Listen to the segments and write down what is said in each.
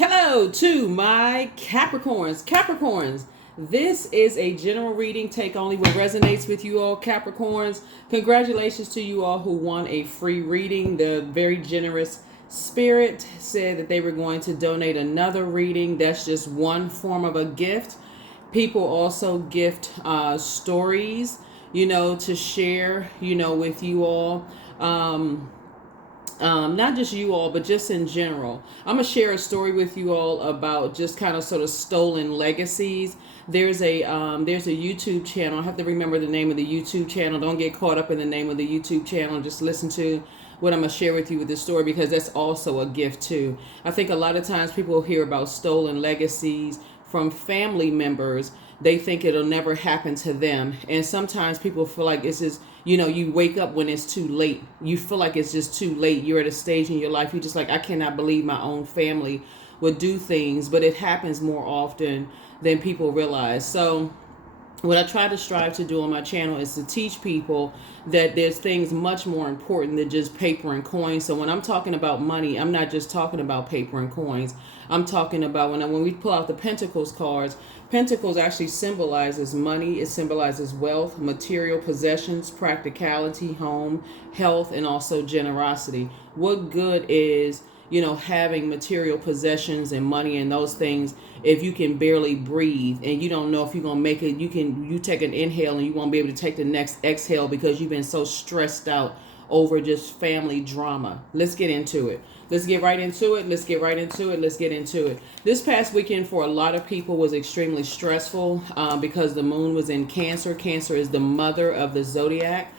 Hello to my Capricorns. Capricorns, this is a general reading. Take only what resonates with you all, Capricorns. Congratulations to you all who won a free reading. The very generous spirit said that they were going to donate another reading. That's just one form of a gift. People also gift stories, to share, with you all. Not just you all, but just in general. I'm gonna share a story with you all about just kind of sort of stolen legacies. There's a YouTube channel. I have to remember the name of the YouTube channel. Don't get caught up in the name of the YouTube channel. Just listen to what I'm gonna share with you with this story, because that's also a gift too. I think a lot of times people hear about stolen legacies from family members. They think it'll never happen to them, and sometimes people feel like it's just, you wake up when it's too late. You feel like it's just too late. You're at a stage in your life, you're just like, I cannot believe my own family would do things, but it happens more often than people realize. So what I try to strive to do on my channel is to teach people that there's things much more important than just paper and coins. So when I'm talking about money, I'm not just talking about paper and coins. I'm talking about when we pull out the Pentacles cards. Pentacles actually symbolizes money. It symbolizes wealth, material possessions, practicality, home, health, and also generosity. What good is having material possessions and money and those things if you can barely breathe and you don't know if you're gonna make it? You take an inhale and you won't be able to take the next exhale because you've been so stressed out over just family drama. Let's get into it. Let's get right into it. Let's get right into it. Let's get into it. This past weekend for a lot of people was extremely stressful because the moon was in Cancer. Cancer is the mother of the zodiac.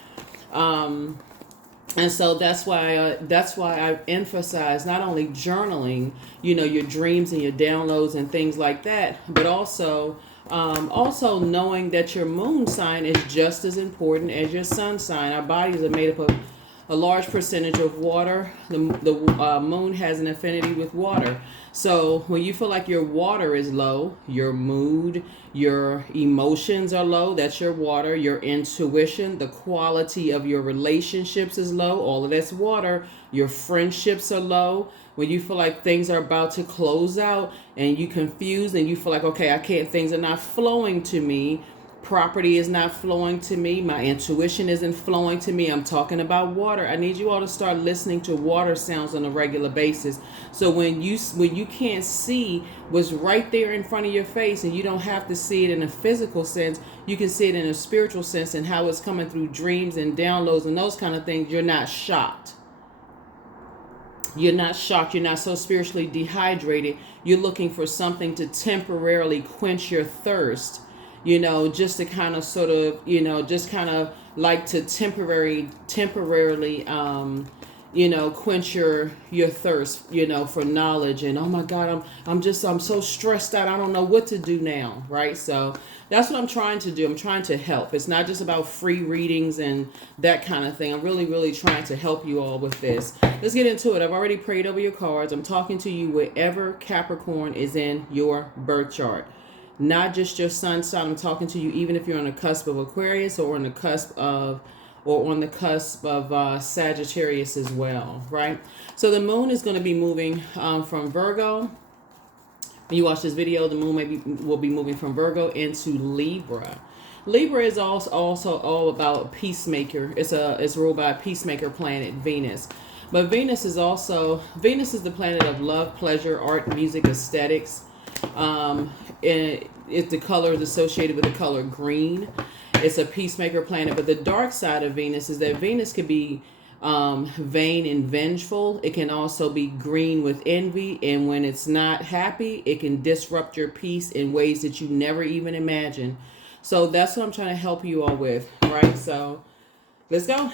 And so that's why I emphasize not only journaling, your dreams and your downloads and things like that, but also knowing that your moon sign is just as important as your sun sign. Our bodies are made up of a large percentage of water. The moon has an affinity with water. So when you feel like your water is low, your mood, your emotions are low, that's your water. Your intuition, the quality of your relationships is low, all of that's water. Your friendships are low. When you feel like things are about to close out and you confused and you feel like, okay, things are not flowing to me. Property is not flowing to me. My intuition isn't flowing to me. I'm talking about water. I need you all to start listening to water sounds on a regular basis. So when you can't see what's right there in front of your face, and you don't have to see it in a physical sense, you can see it in a spiritual sense and how it's coming through dreams and downloads and those kind of things. You're not shocked. You're not shocked. You're not so spiritually dehydrated. You're looking for something to temporarily quench your thirst. Just to kind of sort of, just kind of like to temporarily, quench your thirst, for knowledge. And oh my God, I'm so stressed out. I don't know what to do now. Right. So that's what I'm trying to do. I'm trying to help. It's not just about free readings and that kind of thing. I'm really, really trying to help you all with this. Let's get into it. I've already prayed over your cards. I'm talking to you wherever Capricorn is in your birth chart. Not just your sun sign. I'm talking to you even if you're on the cusp of Aquarius or on the cusp of Sagittarius as well, right? So the moon is going to be moving from Virgo. When you watch this video, the moon will be moving from Virgo into Libra. Libra is also all about peacemaker. It's ruled by a peacemaker planet, Venus. But Venus is the planet of love, pleasure, art, music, aesthetics. It's the color is associated with the color green. It's a peacemaker planet, but the dark side of Venus is that Venus can be vain and vengeful. It can also be green with envy, and when it's not happy, it can disrupt your peace in ways that you never even imagined. So that's what I'm trying to help you all with, right? So let's go.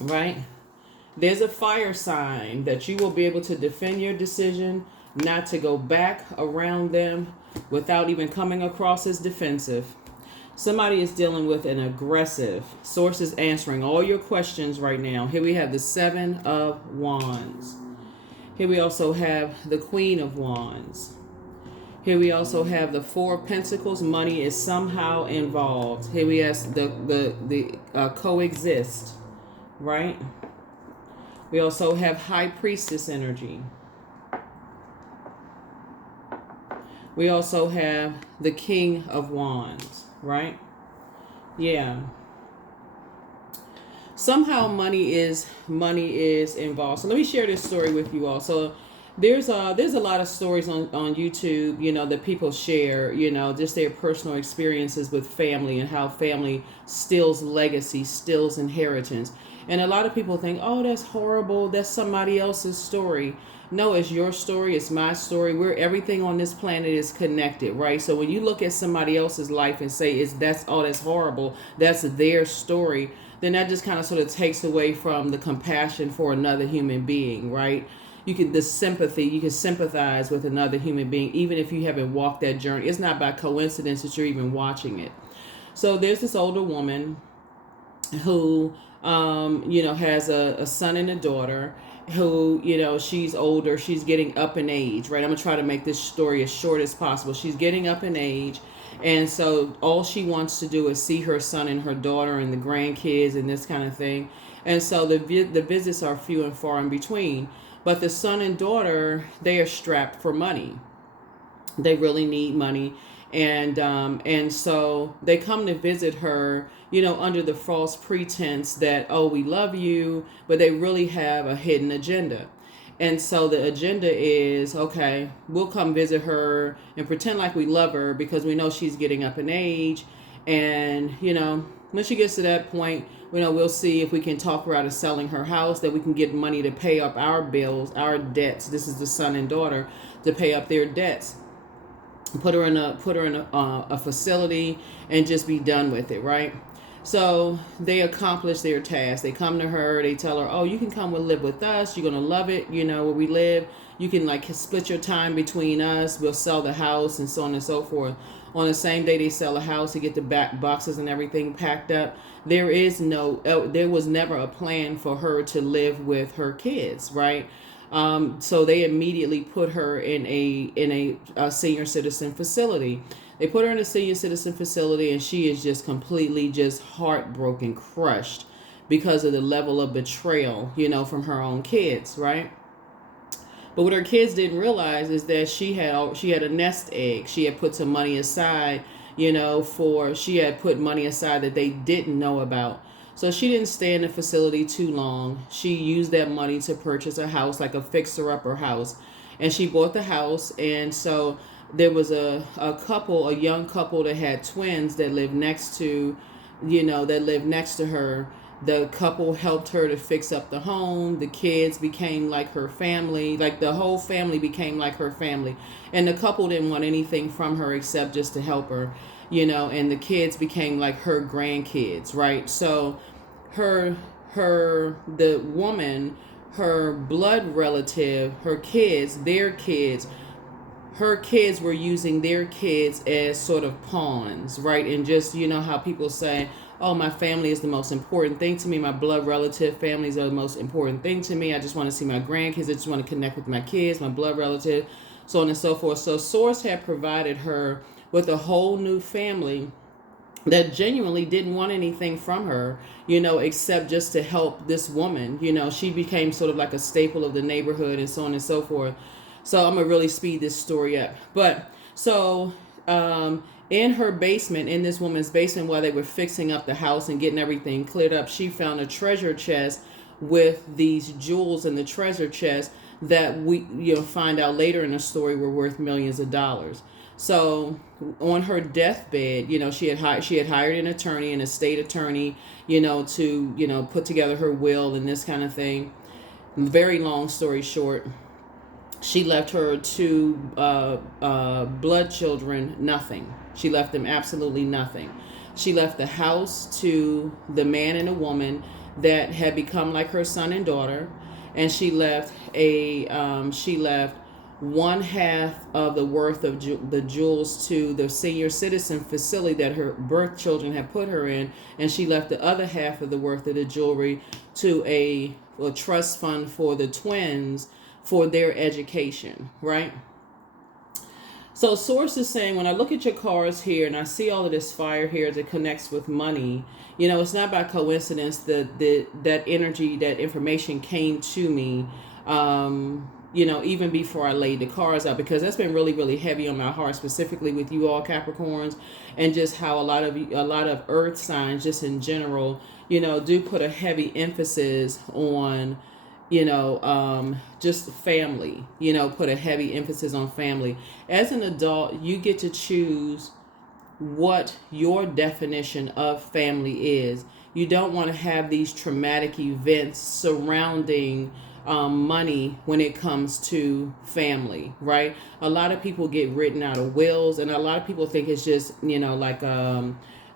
Right? There's a fire sign that you will be able to defend your decision not to go back around them without even coming across as defensive. Somebody is dealing with an aggressive. Source is answering all your questions right now. Here we have the 7 of Wands. Here we also have the Queen of Wands. Here we also have the 4 of Pentacles. Money is somehow involved. Here we have the coexist, right? We also have High Priestess energy. We also have the King of Wands, right? Yeah. Somehow money is involved. So let me share this story with you all. So there's a lot of stories on YouTube, that people share, just their personal experiences with family and how family steals legacy, steals inheritance. And a lot of people think, oh, that's horrible. That's somebody else's story. No, it's your story. It's my story. Everything on this planet is connected, right? So when you look at somebody else's life and say that's horrible, that's their story, then that just kind of sort of takes away from the compassion for another human being, right? You can sympathize with another human being, even if you haven't walked that journey. It's not by coincidence that you're even watching it. So there's this older woman who, has a son and a daughter who, she's older, she's getting up in age, right? I'm gonna try to make this story as short as possible. She's getting up in age. And so all she wants to do is see her son and her daughter and the grandkids and this kind of thing. And so the visits are few and far in between. But the son and daughter, they are strapped for money. They really need money. And so they come to visit her, under the false pretense that, oh, we love you, but they really have a hidden agenda. And so the agenda is, okay, we'll come visit her and pretend like we love her because we know she's getting up in age. And, when she gets to that point, we'll see if we can talk her out of selling her house, that we can get money to pay up our bills, our debts. This is the son and daughter, to pay up their debts. Put her in a facility and just be done with it, right? So they accomplish their task. They come to her, they tell her, oh, you can come and live with us, you're gonna love it, where we live. You can split your time between us, we'll sell the house, and so on and so forth. On the same day they sell the house, they get the back boxes and everything packed up. There was never a plan for her to live with her kids, right? So they immediately put her in a senior citizen facility. They put her in a senior citizen facility, and she is just completely just heartbroken, crushed because of the level of betrayal, from her own kids, right? But what her kids didn't realize is that she had a nest egg. She had put some money aside, she had put money aside that they didn't know about. So she didn't stay in the facility too long. She used that money to purchase a house, like a fixer-upper house. And she bought the house. And so there was a young couple that had twins that lived next to her. The couple helped her to fix up the home. The kids became like her family. Like the whole family became like her family. And the couple didn't want anything from her except just to help her, and the kids became like her grandkids, right? So the woman, her blood relative, her kids, her kids were using their kids as sort of pawns, right? And just, how people say, oh, my family is the most important thing to me. My blood relative families are the most important thing to me. I just want to see my grandkids. I just want to connect with my kids, my blood relative, so on and so forth. So Source had provided her with a whole new family that genuinely didn't want anything from her, except just to help this woman. She became sort of like a staple of the neighborhood and so on and so forth. So I'm going to really speed this story up. But so in her basement, in this woman's basement, while they were fixing up the house and getting everything cleared up, she found a treasure chest with these jewels in the treasure chest that we find out later in the story were worth millions of dollars. So on her deathbed, she had hired an attorney, an estate attorney, to put together her will and this kind of thing. Very long story short, she left her two blood children nothing. She left them absolutely nothing. She left the house to the man and a woman that had become like her son and daughter, and she left one half of the worth of the jewels to the senior citizen facility that her birth children had put her in, and she left the other half of the worth of the jewelry to a trust fund for the twins for their education, right? So Source is saying, when I look at your cards here and I see all of this fire here that connects with money, it's not by coincidence that that energy, that information came to me even before I laid the cards out, because that's been really, really heavy on my heart, specifically with you all Capricorns, and just how a lot of earth signs just in general, do put a heavy emphasis on, just family, put a heavy emphasis on family. As an adult, you get to choose what your definition of family is. You don't want to have these traumatic events surrounding money when it comes to family, right? A lot of people get written out of wills, and a lot of people think it's just,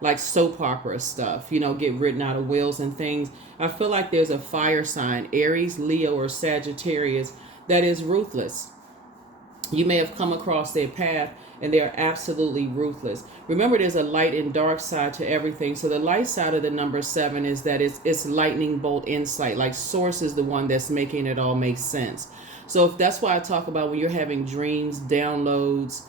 like soap opera stuff, get written out of wills and things. I feel like there's a fire sign, Aries, Leo, or Sagittarius, that is ruthless. You may have come across their path, and they are absolutely ruthless. Remember, there's a light and dark side to everything. So the light side of the number 7 is that it's lightning bolt insight. Like Source is the one that's making it all make sense. So if that's why I talk about when you're having dreams, downloads,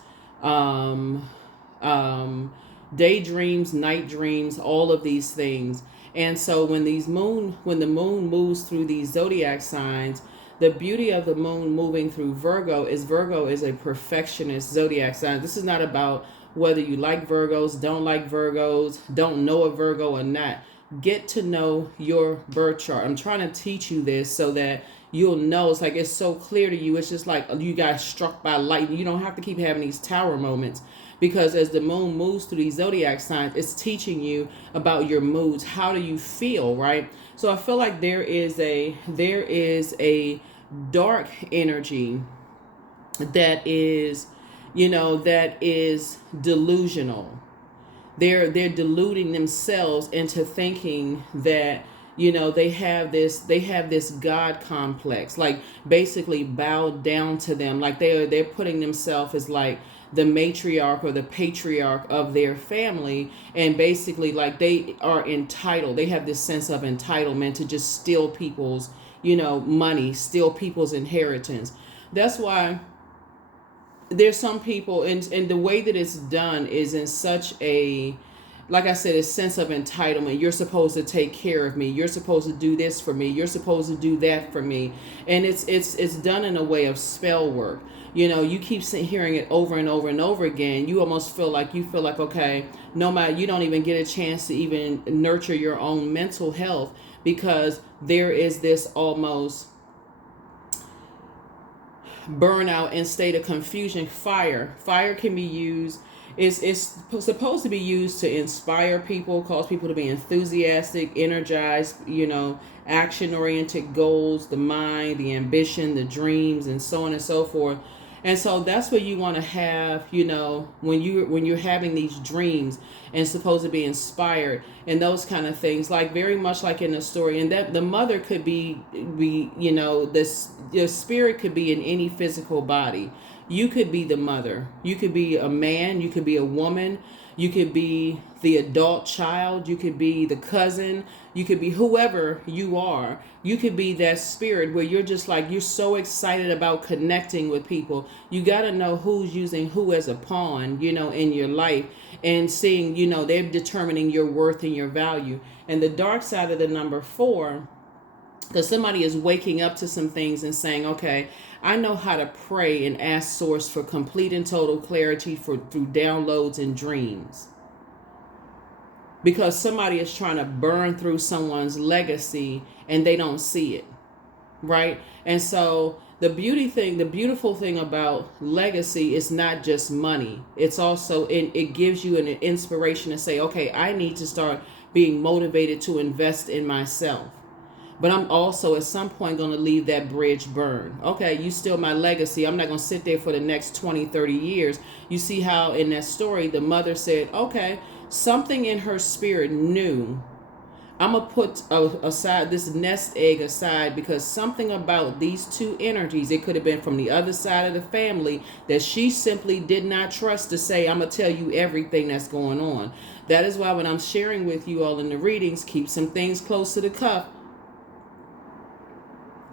daydreams, night dreams, all of these things. And so when the moon moves through these zodiac signs, the beauty of the moon moving through Virgo is a perfectionist zodiac sign. This is not about whether you like Virgos, don't like Virgos, don't know a Virgo or not. Get to know your birth chart. I'm trying to teach you this so that you'll know. It's like it's so clear to you. It's just like you got struck by lightning. You don't have to keep having these tower moments, because as the moon moves through these zodiac signs, it's teaching you about your moods. How do you feel, right? So I feel like there is a dark energy that is, that is delusional. They're deluding themselves into thinking that, they have this God complex, like basically bowed down to them, like they're putting themselves as like the matriarch or the patriarch of their family, and basically like they are entitled. They have this sense of entitlement to just steal people's money, steal people's inheritance. That's why there's some people, and the way that it's done is in such a, like I said, a sense of entitlement. You're supposed to take care of me. You're supposed to do this for me. You're supposed to do that for me. And it's done in a way of spell work. You keep hearing it over and over and over again. You almost feel like okay, no matter, you don't even get a chance to even nurture your own mental health, because there is this almost burnout and state of confusion. Fire can be used. It's supposed to be used to inspire people, cause people to be enthusiastic, energized, action-oriented goals, the mind, the ambition, the dreams, and so on and so forth. And so that's what you want to have, when you're having these dreams and supposed to be inspired and those kind of things, like very much like in the story. And that the mother could be your spirit could be in any physical body. You could be the mother. You could be a man. You could be a woman. You could be the adult child. You could be the cousin. You could be whoever you are. You could be that spirit where you're just like, you're so excited about connecting with people. You got to know who's using who as a pawn, in your life, and seeing, they're determining your worth and your value. And the dark side of the number 4, because somebody is waking up to some things and saying, okay, I know how to pray and ask Source for complete and total clarity through downloads and dreams. Because somebody is trying to burn through someone's legacy and they don't see it, right? And so the beautiful thing about legacy is not just money. It's also, it gives you an inspiration to say, okay, I need to start being motivated to invest in myself. But I'm also at some point going to leave that bridge burn. Okay, you still my legacy. I'm not going to sit there for the next 20, 30 years. You see how in that story, the mother said, okay, something in her spirit knew, I'm going to put aside this nest egg aside, because something about these two energies, it could have been from the other side of the family, that she simply did not trust to say, I'm going to tell you everything that's going on. That is why when I'm sharing with you all in the readings, keep some things close to the cuff.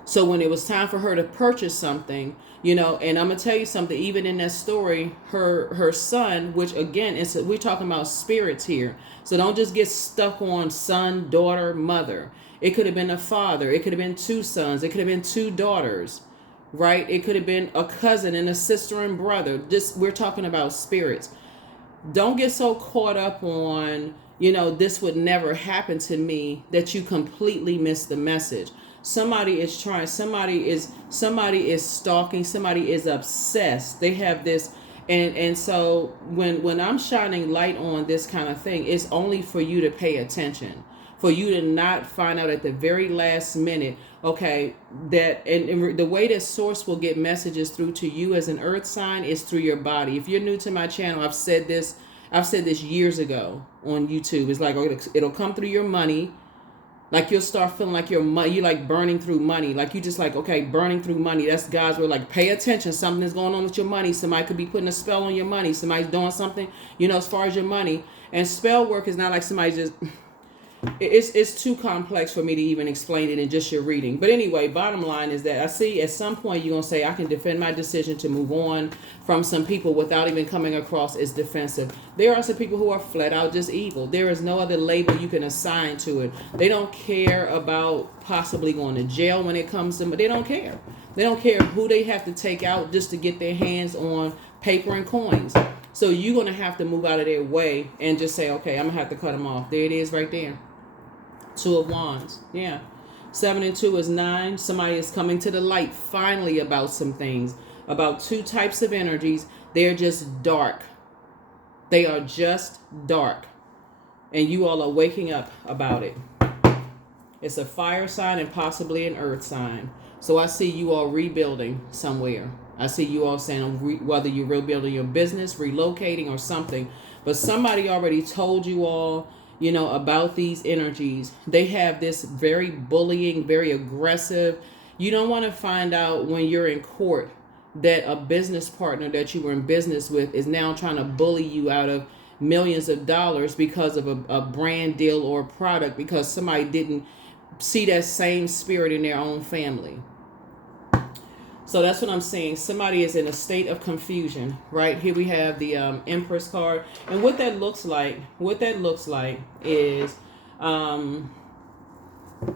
So when it was time for her to purchase something, and I'm going to tell you something, even in that story, her son, which again, we're talking about spirits here. So don't just get stuck on son, daughter, mother. It could have been a father. It could have been 2 sons. It could have been 2 daughters, right? It could have been a cousin and a sister and brother. Just, we're talking about spirits. Don't get so caught up on, this would never happen to me, that you completely miss the message. Somebody is trying, somebody is stalking, somebody is obsessed. They have this, and so when I'm shining light on this kind of thing, it's only for you to pay attention, for you to not find out at the very last minute, okay, that, and the way that source will get messages through to you as an earth sign is through your body. If you're new to my channel, I've said this years ago on YouTube. It's like, it'll come through your money. Like, you'll start feeling like you like burning through money. Like, you just like, okay, burning through money. That's God's word. Like, pay attention. Something is going on with your money. Somebody could be putting a spell on your money. Somebody's doing something, as far as your money. And spell work is not like somebody just... It's too complex for me to even explain it in just your reading. But anyway, bottom line is that I see at some point you're going to say, I can defend my decision to move on from some people without even coming across as defensive. There are some people who are flat out just evil. There is no other label you can assign to it. They don't care about possibly going to jail when it comes to them. They don't care. They don't care who they have to take out just to get their hands on paper and coins. So you're going to have to move out of their way and just say, okay, I'm going to have to cut them off. There it is right there. 2 of Wands. Yeah. 7 and 2 is 9. Somebody is coming to the light finally about some things. About 2 types of energies. They're just dark. They are just dark. And you all are waking up about it. It's a fire sign and possibly an earth sign. So I see you all rebuilding somewhere. I see you all saying whether you're rebuilding your business, relocating, or something. But somebody already told you all, about these energies. They have this very bullying, very aggressive. You don't want to find out when you're in court that a business partner that you were in business with is now trying to bully you out of millions of dollars because of a brand deal or product, because somebody didn't see that same spirit in their own family. So that's what I'm saying. Somebody is in a state of confusion, right? Here we have the Empress card. And what that looks like is,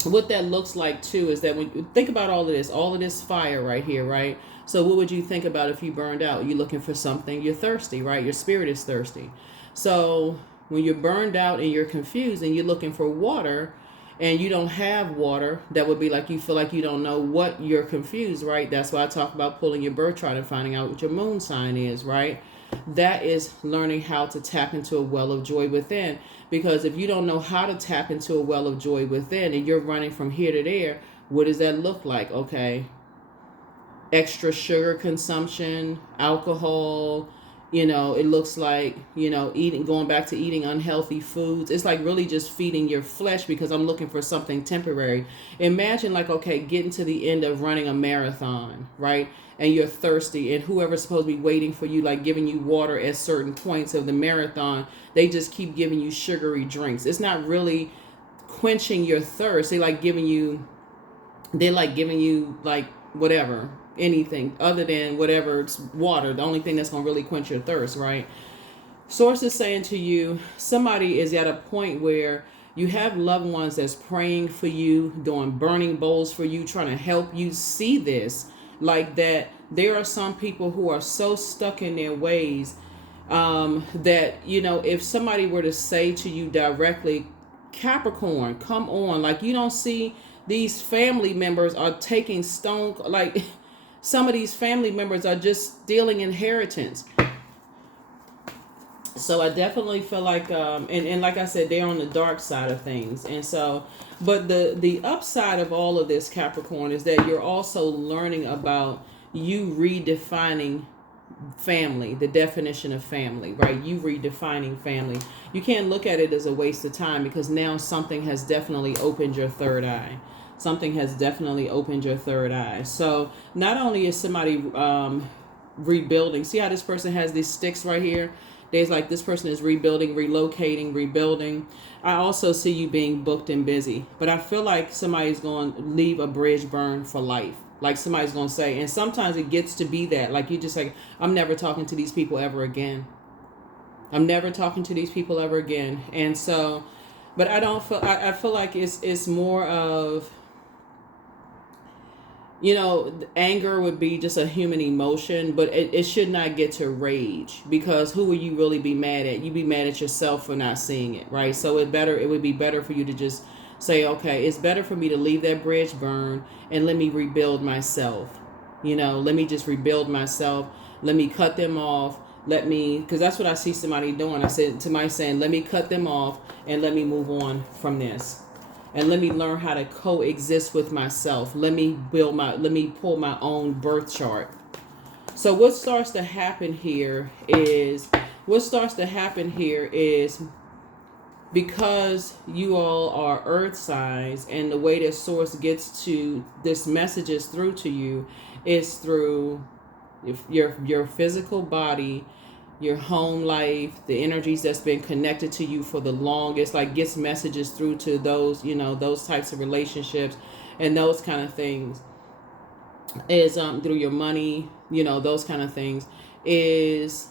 what that looks like too is that when you think about all of this fire right here, right? So what would you think about if you burned out? You're looking for something, you're thirsty, right? Your spirit is thirsty. So when you're burned out and you're confused and you're looking for water, and you don't have water, that would be like you feel like you don't know what you're confused, right? That's why I talk about pulling your birth chart and finding out what your moon sign is, right? That is learning how to tap into a well of joy within. Because if you don't know how to tap into a well of joy within and you're running from here to there, what does that look like? Okay. Extra sugar consumption, alcohol, it looks like, going back to eating unhealthy foods. It's like really just feeding your flesh, because I'm looking for something temporary. Imagine like, okay, getting to the end of running a marathon, right? And you're thirsty, and whoever's supposed to be waiting for you, like giving you water at certain points of the marathon, they just keep giving you sugary drinks. It's not really quenching your thirst. They're like giving you like whatever, anything other than whatever, it's water, the only thing that's going to really quench your thirst, right? Source is saying to you, somebody is at a point where you have loved ones that's praying for you, doing burning bowls for you, trying to help you see this, like that there are some people who are so stuck in their ways that, if somebody were to say to you directly, Capricorn, come on, like, you don't see these family members are taking like some of these family members are just stealing inheritance. So I definitely feel like, and like I said, they're on the dark side of things. And so, but the upside of all of this, Capricorn, is that you're also learning about you redefining family, the definition of family, right? You redefining family. You can't look at it as a waste of time, because now something has definitely opened your third eye. Something has definitely opened your third eye. So not only is somebody rebuilding, see how this person has these sticks right here? There's like, this person is rebuilding, relocating, rebuilding. I also see you being booked and busy, but I feel like somebody's going to leave a bridge burn for life. Like somebody's going to say, and sometimes it gets to be that, like you just like, I'm never talking to these people ever again. I'm never talking to these people ever again. And so, but I don't feel, I feel like it's more of, you know, anger would be just a human emotion, but it should not get to rage, because who would you really be mad at? You be mad at yourself for not seeing it, right? So it would be better for you to just say, okay, it's better for me to leave that bridge burn and let me rebuild myself. You know, let me just rebuild myself. Let me cut them off. Let me, because that's what I see somebody doing. I said to somebody saying, let me cut them off and let me move on from this, and let me learn how to coexist with myself. Let me pull my own birth chart. So what starts to happen here is, because you all are earth signs, and the way that source gets to this messages through to you is through your physical body, your home life, the energies that's been connected to you for the longest, like gets messages through to those, you know, those types of relationships and those kind of things, is through your money, you know, those kind of things, is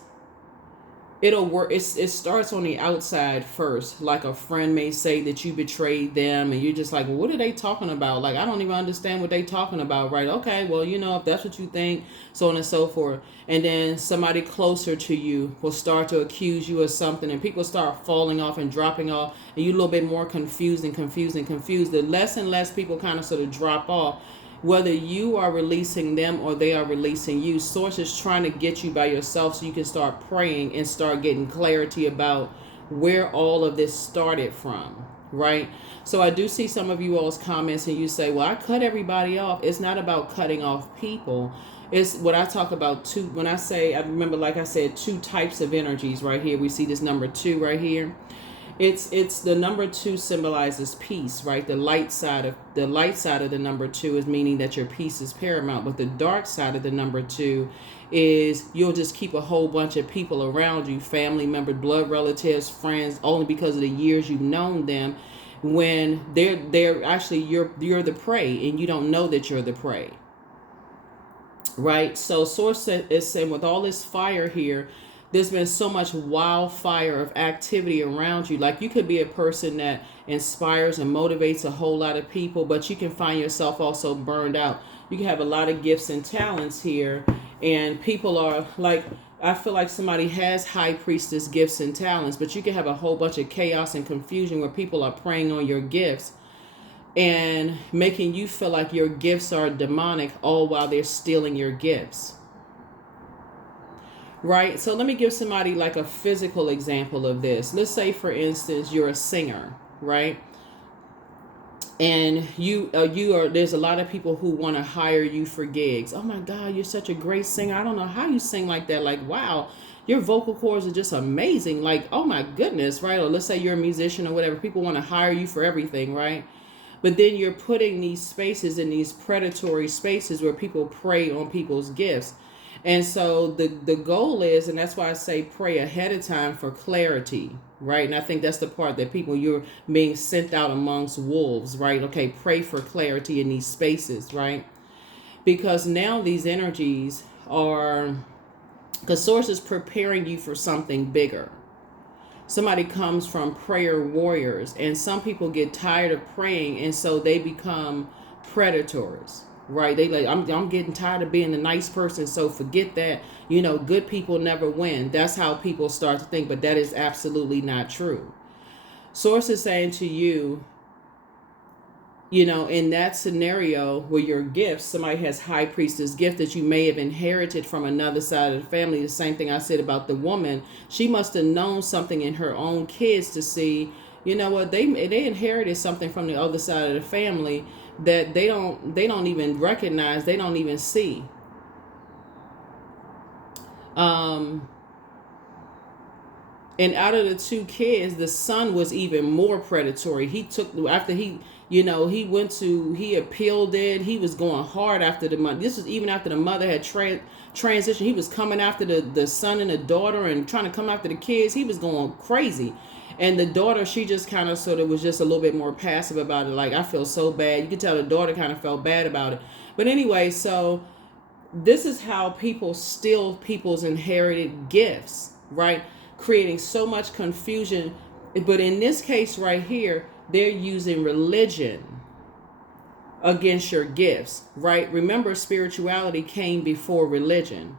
it'll work. It starts on the outside first. Like a friend may say that you betrayed them, and you're just like, well, what are they talking about? Like, I don't even understand what they talking about, right? Okay, well, you know, if that's what you think, so on and so forth. And then somebody closer to you will start to accuse you of something, and people start falling off and dropping off, and you're a little bit more confused. The less and less people kind of sort of drop off, whether you are releasing them or they are releasing you. Source is trying to get you by yourself so you can start praying and start getting clarity about where all of this started from, right? So I do see some of you all's comments, and you say, well, I cut everybody off. It's not about cutting off people. It's what I talk about two. When I say, I remember, like I said, two types of energies right here. We see this number 2 right here. It's the number 2 symbolizes peace, right? The light side of the number 2 is meaning that your peace is paramount. But the dark side of the number 2 is you'll just keep a whole bunch of people around you, family members, blood relatives, friends, only because of the years you've known them, when they're actually you're the prey, and you don't know that you're the prey. Right? So source is saying, with all this fire here, there's been so much wildfire of activity around you. Like, you could be a person that inspires and motivates a whole lot of people, but you can find yourself also burned out. You can have a lot of gifts and talents here, and people are like, I feel like somebody has high priestess gifts and talents, but you can have a whole bunch of chaos and confusion where people are preying on your gifts and making you feel like your gifts are demonic, all while they're stealing your gifts. Right? So let me give somebody like a physical example of this. Let's say, for instance, you're a singer, right? And you are, there's a lot of people who want to hire you for gigs. Oh my God, you're such a great singer. I don't know how you sing like that. Like, wow, your vocal cords are just amazing. Like, oh my goodness, right? Or let's say you're a musician or whatever. People want to hire you for everything, right? But then you're putting these spaces in these predatory spaces where people prey on people's gifts. And so the goal is, and that's why I say pray ahead of time for clarity, right? And I think that's the part that people, you're being sent out amongst wolves, right? Okay, pray for clarity in these spaces, right? Because now these energies are, because source is preparing you for something bigger. Somebody comes from prayer warriors, and some people get tired of praying, and so they become predators. Right? They like, I'm getting tired of being the nice person, so forget that. You know, good people never win. That's how people start to think, but that is absolutely not true. Source is saying to you, you know, in that scenario where your gifts, somebody has high priestess gift that you may have inherited from another side of the family. The same thing I said about the woman. She must have known something in her own kids to see, you know what, they inherited something from the other side of the family that they don't even recognize, they don't even see. And out of the 2 kids, the son was even more predatory. He took, after he, you know, he appealed it. He was going hard after the mother. This was even after the mother had transitioned. He was coming after the son and the daughter and trying to come after the kids. He was going crazy. And the daughter, she just kind of sort of was just a little bit more passive about it. Like, I feel so bad. You could tell the daughter kind of felt bad about it. But anyway, so this is how people steal people's inherited gifts, right? Creating so much confusion. But in this case right here, they're using religion. against your gifts, right? Remember, spirituality came before religion,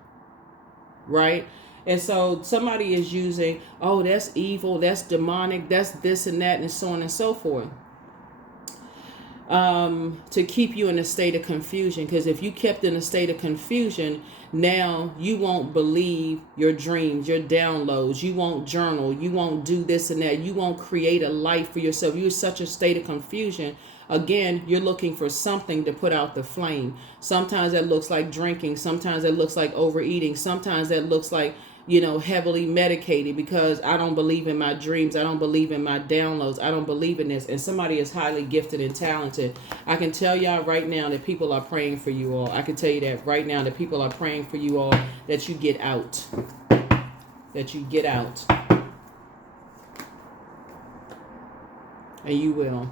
right? And so somebody is using, oh, that's evil, that's demonic, that's this and that, and so on and so forth, to keep you in a state of confusion. Because if you kept in a state of confusion, now you won't believe your dreams, your downloads. You won't journal. You won't do this and that. You won't create a life for yourself. You're in such a state of confusion. Again, you're looking for something to put out the flame. Sometimes that looks like drinking. Sometimes that looks like overeating. Sometimes that looks like, heavily medicated, because I don't believe in my dreams. I don't believe in my downloads. I don't believe in this. And somebody is highly gifted and talented. I can tell y'all right now that people are praying for you all. I can tell you that right now that people are praying for you all, that you get out. That you get out. And you will.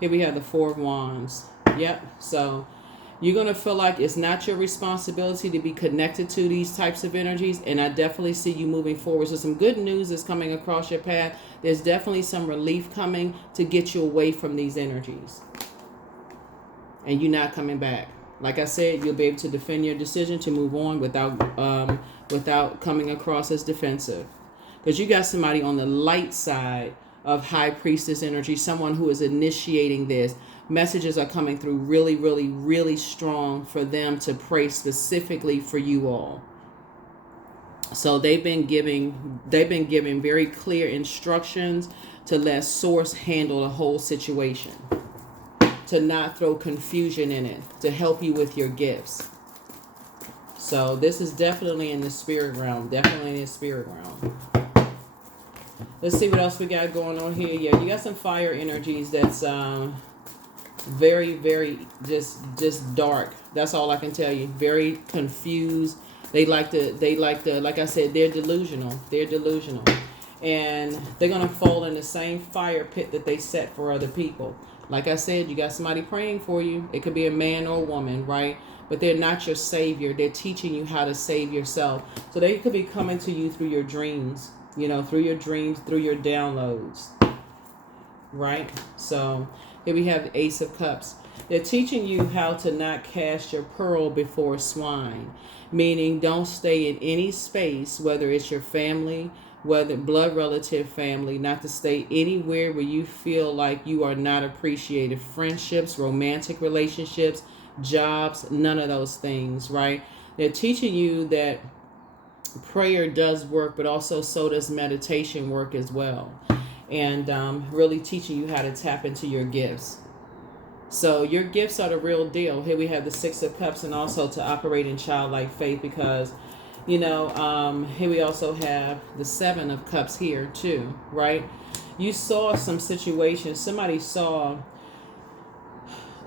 Here we have the Four of Wands. Yep. So you're going to feel like it's not your responsibility to be connected to these types of energies. And I definitely see you moving forward. So some good news is coming across your path. There's definitely some relief coming to get you away from these energies. And you're not coming back. Like I said, you'll be able to defend your decision to move on without coming across as defensive. Because you got somebody on the light side of High Priestess energy, someone who is initiating this. Messages are coming through really, really, really strong for them to pray specifically for you all. So they've been giving very clear instructions to let Source handle the whole situation, to not throw confusion in it, to help you with your gifts. So this is definitely in the spirit realm, definitely in the spirit realm. Let's see what else we got going on here. Yeah, you got some fire energies that's very, very just dark. That's all I can tell you. Very confused. They like to, like I said, they're delusional. They're delusional. And they're going to fall in the same fire pit that they set for other people. Like I said, you got somebody praying for you. It could be a man or a woman, right? But they're not your savior. They're teaching you how to save yourself. So they could be coming to you through your dreams, through your dreams, through your downloads, right? So here we have the Ace of Cups. They're teaching you how to not cast your pearl before swine, meaning don't stay in any space, whether it's your family, whether blood relative family, not to stay anywhere where you feel like you are not appreciated. Friendships, romantic relationships, jobs, none of those things, right? They're teaching you that prayer does work, but also so does meditation work as well. And really teaching you how to tap into your gifts. So your gifts are the real deal. Here we have the Six of Cups, and also to operate in childlike faith, because, here we also have the Seven of Cups here too, right? You saw some situations. Somebody saw,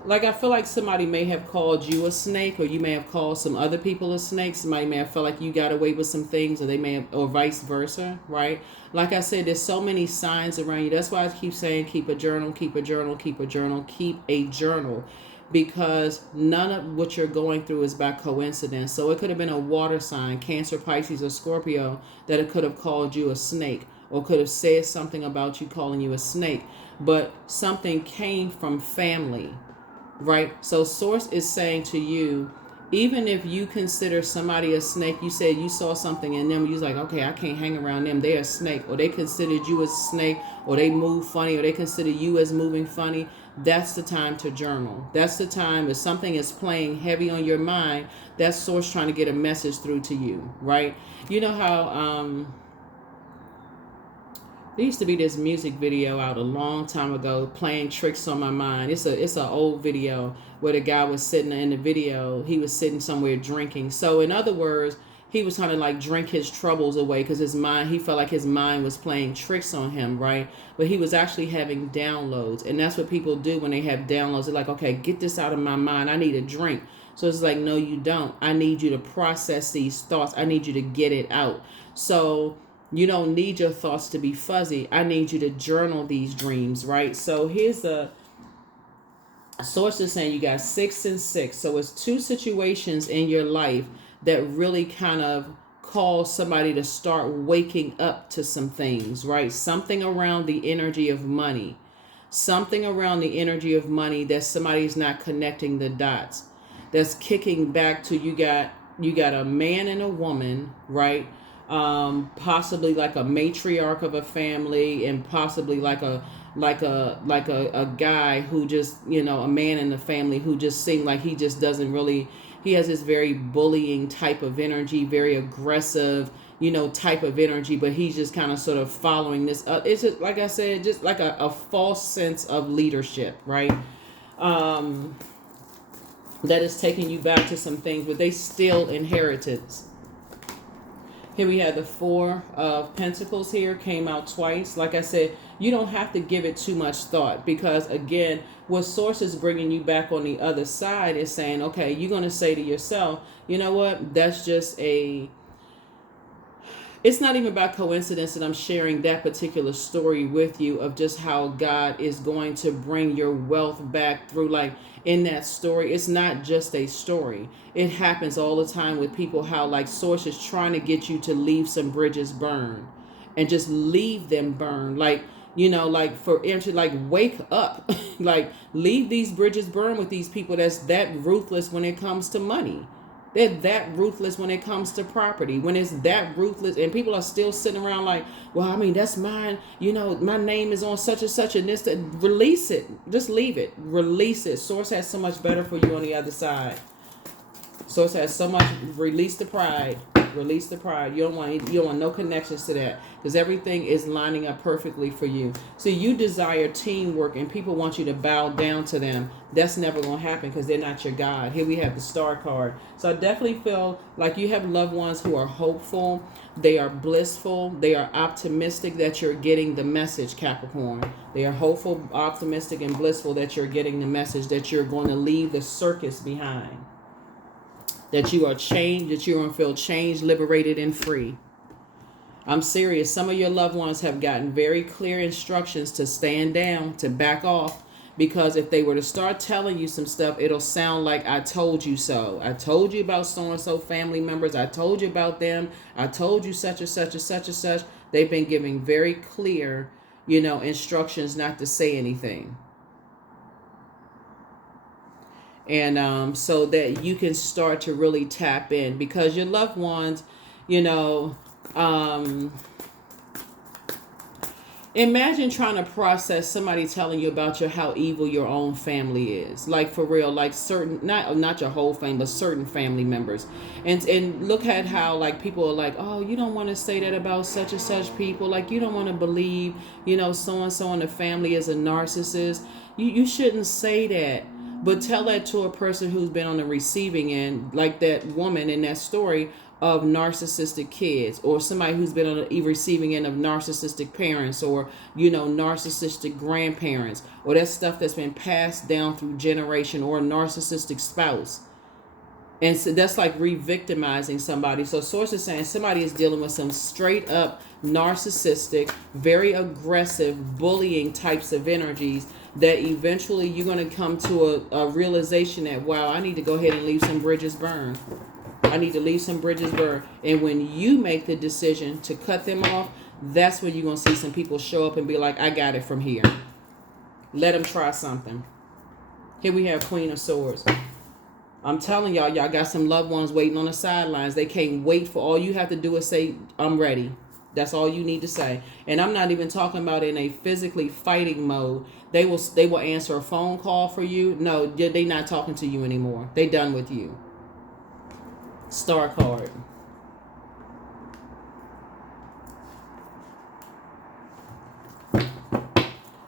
like, I feel like somebody may have called you a snake, or you may have called some other people a snake. Somebody may have felt like you got away with some things, or they may have, or vice versa, right? Like I said, there's so many signs around you. That's why I keep saying keep a journal, keep a journal, keep a journal, keep a journal. Because none of what you're going through is by coincidence. So it could have been a water sign, Cancer, Pisces, or Scorpio, that it could have called you a snake, or could have said something about you calling you a snake. But something came from family. Right? So Source is saying to you, even if you consider somebody a snake, you said you saw something in them, you was like, okay, I can't hang around them, they're a snake, or they considered you as a snake, or they move funny, or they consider you as moving funny, that's the time to journal. That's the time, if something is playing heavy on your mind, that's Source trying to get a message through to you, right? You know how there used to be this music video out a long time ago, Playing Tricks on My Mind. It's an old video where the guy was sitting in the video. He was sitting somewhere drinking. So in other words, he was trying to like drink his troubles away, because he felt like his mind was playing tricks on him, right? But he was actually having downloads. And that's what people do when they have downloads. They're like, okay, get this out of my mind. I need a drink. So it's like, no, you don't. I need you to process these thoughts. I need you to get it out. So you don't need your thoughts to be fuzzy. I need you to journal these dreams, right? So here's the Source is saying you got 6 and 6. So it's two situations in your life that really kind of cause somebody to start waking up to some things, right? Something around the energy of money. something around the energy of money that somebody's not connecting the dots. That's kicking back to you got a man and a woman, right? Possibly like a matriarch of a family, and possibly like a guy who just, a man in the family who just seemed like he just doesn't really, he has this very bullying type of energy, very aggressive, type of energy, but he's just kind of sort of following this up. It's just, like I said, just like a false sense of leadership, right? That is taking you back to some things, but they still inheritance. Here we have the Four of Pentacles here, came out twice. Like I said, you don't have to give it too much thought, because again, what Source is bringing you back on the other side is saying, okay, you're going to say to yourself, you know what, that's just it's not even about coincidence that I'm sharing that particular story with you of just how God is going to bring your wealth back through, like in that story. It's not just a story. It happens all the time with people, how like Source is trying to get you to leave some bridges burn and just leave them burn. Like, like for entry, like wake up, like leave these bridges burn with these people that's that ruthless when it comes to money. They're that ruthless when it comes to property, when it's that ruthless, and people are still sitting around like, well, I mean, that's mine. My name is on such and such, and this, that. Release it. Just leave it. Release it. Source has so much better for you on the other side. Source has so much. Release the pride. Release the pride. You don't want no connections to that, because everything is lining up perfectly for you. So you desire teamwork, and people want you to bow down to them. That's never going to happen, because they're not your God. Here we have the Star card. So I definitely feel like you have loved ones who are hopeful. They are blissful. They are optimistic that you're getting the message, Capricorn. They are hopeful, optimistic, and blissful that you're getting the message, that you're going to leave the circus behind. That you are changed, that you're going to feel changed, liberated, and free. I'm serious. Some of your loved ones have gotten very clear instructions to stand down, to back off, because if they were to start telling you some stuff, it'll sound like, I told you so. I told you about so-and-so family members. I told you about them. I told you such and such and such and such. They've been giving very clear, instructions not to say anything. And so that you can start to really tap in, because your loved ones, imagine trying to process somebody telling you about how evil your own family is. Like for real, like certain, not your whole family, but certain family members. And look at how like people are like, oh, you don't want to say that about such and such people. Like you don't want to believe, so-and-so in the family is a narcissist. You shouldn't say that. But tell that to a person who's been on the receiving end, like that woman in that story of narcissistic kids, or somebody who's been on the receiving end of narcissistic parents, or, narcissistic grandparents, or that stuff that's been passed down through generation, or a narcissistic spouse. And so that's like re-victimizing somebody. So Source is saying somebody is dealing with some straight up narcissistic, very aggressive, bullying types of energies, that eventually you're going to come to a realization that, wow, I need to go ahead and leave some bridges burn. I need to leave some bridges burn. And when you make the decision to cut them off, that's when you're going to see some people show up and be like, I got it from here. Let them try something. Here we have Queen of Swords. I'm telling y'all got some loved ones waiting on the sidelines. They can't wait for, all you have to do is say, I'm ready. That's all you need to say. And I'm not even talking about in a physically fighting mode. They will answer a phone call for you. No, they're not talking to you anymore. They done with you. Star card.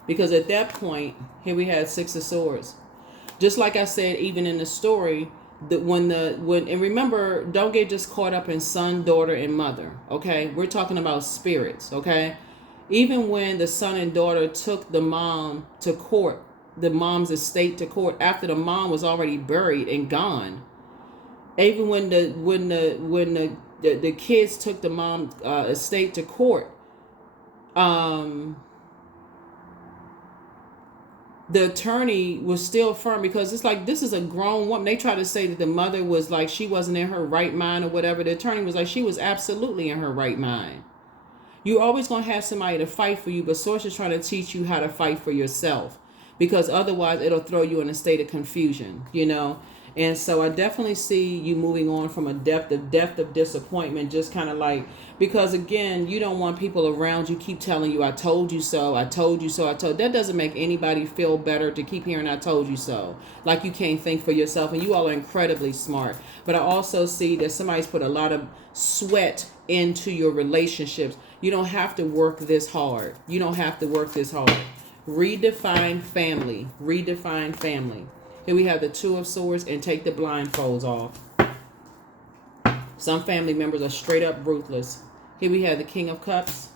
Because at that point, here we had Six of Swords. Just like I said, even in the story, and remember, don't get just caught up in son, daughter, and mother. Okay, we're talking about spirits. Okay, even when the son and daughter took the mom to court, the mom's estate to court, after the mom was already buried and gone. Even when the kids took the mom's estate to court, the attorney was still firm, because it's like, this is a grown woman. They try to say that the mother was like, she wasn't in her right mind or whatever. The attorney was like, she was absolutely in her right mind. You're always going to have somebody to fight for you, but Source is trying to teach you how to fight for yourself, because otherwise it'll throw you in a state of confusion, you know. And so I definitely see you moving on from a depth of disappointment, just kind of like, because again, you don't want people around you keep telling you, I told you so, I told you so, I told. That doesn't make anybody feel better to keep hearing I told you so. Like you can't think for yourself, and you all are incredibly smart. But I also see that somebody's put a lot of sweat into your relationships. You don't have to work this hard. You don't have to work this hard. Redefine family. Redefine family. Here we have the Two of Swords, and take the blindfolds off. Some family members are straight up ruthless. Here we have the King of Cups.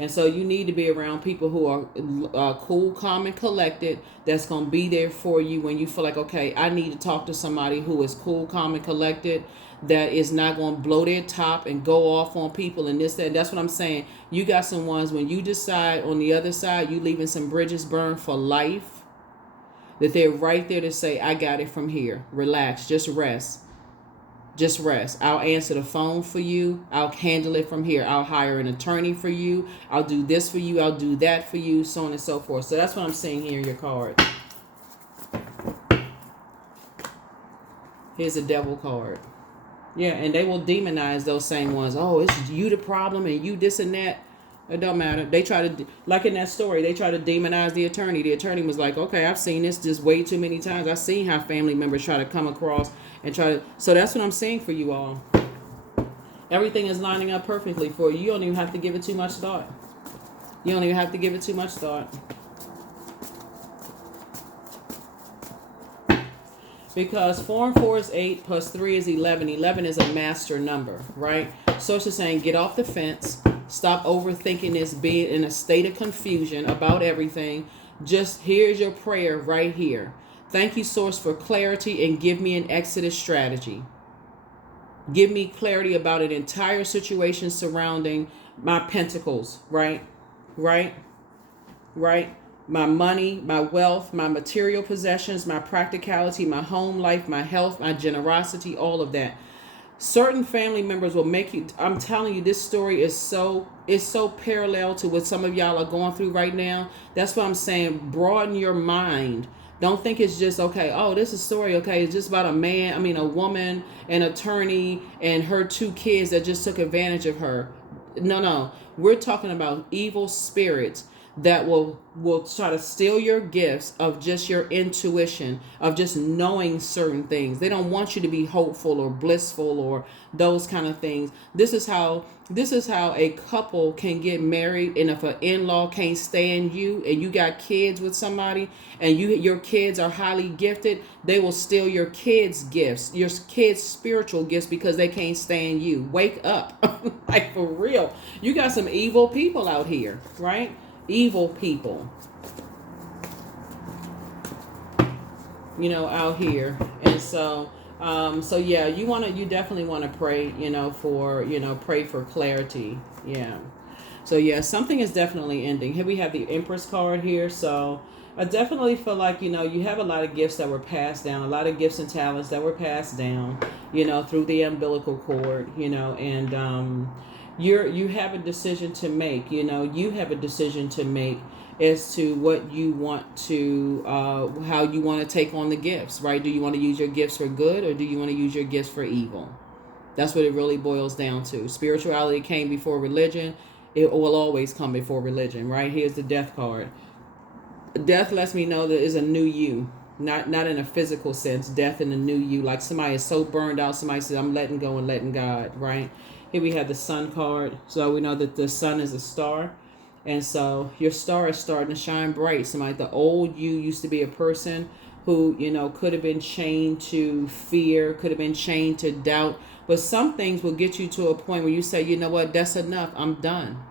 And so you need to be around people who are cool, calm, and collected. That's going to be there for you when you feel like, okay, I need to talk to somebody who is cool, calm, and collected, that is not going to blow their top and go off on people and this, that. That's what I'm saying. You got some ones, when you decide on the other side, you leaving some bridges burned for life, that they're right there to say, I got it from here. Relax. Just rest. Just rest. I'll answer the phone for you. I'll handle it from here. I'll hire an attorney for you. I'll do this for you. I'll do that for you, so on and so forth. So that's what I'm seeing here in your card. Here's a Devil card. Yeah, and they will demonize those same ones. Oh, it's you the problem and you this and that. It don't matter. They try to, like in that story, they try to demonize the attorney. The attorney was like, okay, I've seen this just way too many times. I've seen how family members try to come across and try to. So that's what I'm saying for you all. Everything is lining up perfectly for you. You don't even have to give it too much thought. You don't even have to give it too much thought. Because 4 and 4 is 8, plus 3 is 11. 11 is a master number, right? So it's just saying, get off the fence. Stop overthinking this, being in a state of confusion about everything. Just here's your prayer right here. Thank you, Source, for clarity, and give me an exodus strategy. Give me clarity about an entire situation surrounding my pentacles, right? Right? Right? My money, my wealth, my material possessions, my practicality, my home life, my health, my generosity, all of that. Certain family members will make you, I'm telling you, this story is so parallel to what some of y'all are going through right now. That's what I'm saying. Broaden your mind. Don't think it's just, okay, oh, this is a story, okay, it's just about a woman, an attorney, and her 2 kids that just took advantage of her. No. We're talking about evil spirits that will try to steal your gifts of just your intuition, of just knowing certain things. They don't want you to be hopeful or blissful or those kind of things. This is how a couple can get married, and if an in-law can't stand you and you got kids with somebody and your kids are highly gifted, they will steal your kids' gifts, your kids' spiritual gifts, because they can't stand you. Wake up. Like, for real. You got some evil people out here, right? Evil people, out here. And so yeah, you definitely want to pray, pray for clarity. Yeah. So yeah, something is definitely ending. Here we have the Empress card here. So I definitely feel like, you have a lot of gifts that were passed down, a lot of gifts and talents that were passed down, through the umbilical cord, and, you have a decision to make. You have a decision to make as to what you want to, how you want to take on the gifts, right? Do you want to use your gifts for good, or do you want to use your gifts for evil? That's what it really boils down to. Spirituality came before religion. It will always come before religion, right? Here's the Death card. Death lets me know that it's a new you. Not in a physical sense. Death in a new you. Like somebody is so burned out, somebody says, I'm letting go and letting God, right? Here we have the Sun card. So we know that the sun is a star. And so your star is starting to shine bright. Somebody, the old you used to be a person who, could have been chained to fear, could have been chained to doubt. But some things will get you to a point where you say, you know what, that's enough. I'm done.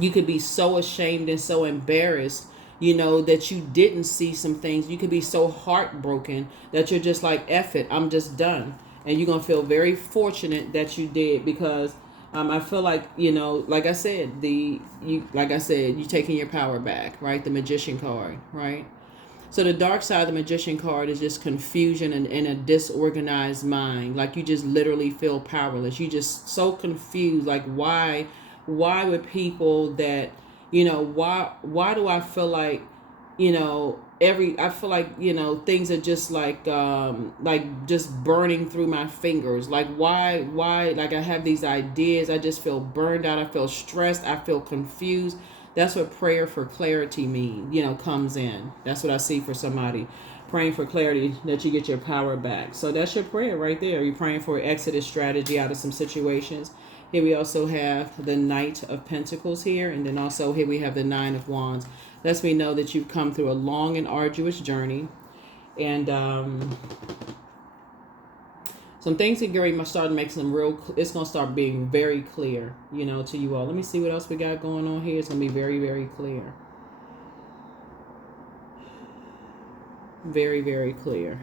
You could be so ashamed and so embarrassed, that you didn't see some things. You could be so heartbroken that you're just like, F it, I'm just done. And you're going to feel very fortunate that you did, because I feel like, like I said, you're taking your power back, right? The Magician card, right? So the dark side of the Magician card is just confusion and a disorganized mind. Like you just literally feel powerless. You just so confused. Like, why why would people that, why do I feel like, I feel like, things are just like just burning through my fingers. Like why, like I have these ideas. I just feel burned out. I feel stressed. I feel confused. That's what prayer for clarity comes in. That's what I see for somebody. Praying for clarity, that you get your power back. So that's your prayer right there. You're praying for exodus strategy out of some situations. Here we also have the Knight of Pentacles here. And then also here we have the Nine of Wands. Lets me know that you've come through a long and arduous journey. And some things are going to start to make it's going to start being very clear, to you all. Let me see what else we got going on here. It's going to be very, very clear. Very, very clear.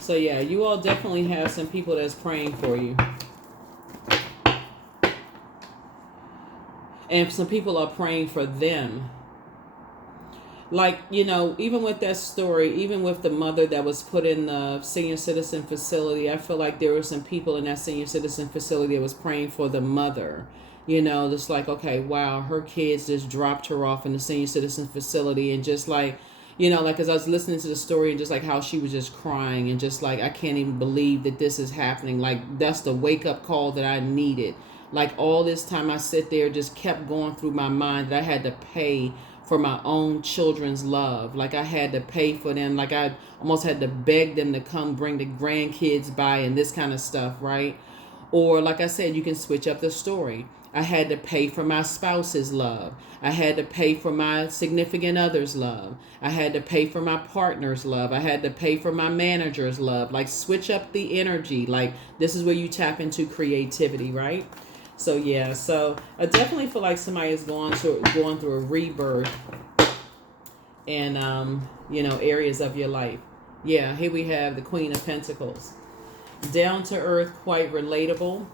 So yeah, you all definitely have some people that's praying for you. And some people are praying for them. Like, even with that story, even with the mother that was put in the senior citizen facility, I feel like there were some people in that senior citizen facility that was praying for the mother. Just like, okay, wow, her kids just dropped her off in the senior citizen facility. And just like, like as I was listening to the story and just like how she was just crying and just like, I can't even believe that this is happening. Like, that's the wake up call that I needed. Like all this time I sit there, just kept going through my mind that I had to pay for my own children's love. Like I had to pay for them. Like I almost had to beg them to come bring the grandkids by and this kind of stuff, right? Or like I said, you can switch up the story. I had to pay for my spouse's love. I had to pay for my significant other's love. I had to pay for my partner's love. I had to pay for my manager's love. Like switch up the energy. Like this is where you tap into creativity, right? So yeah, so I definitely feel like somebody is going through a rebirth in areas of your life. Yeah, here we have the Queen of Pentacles. Down to earth, quite relatable.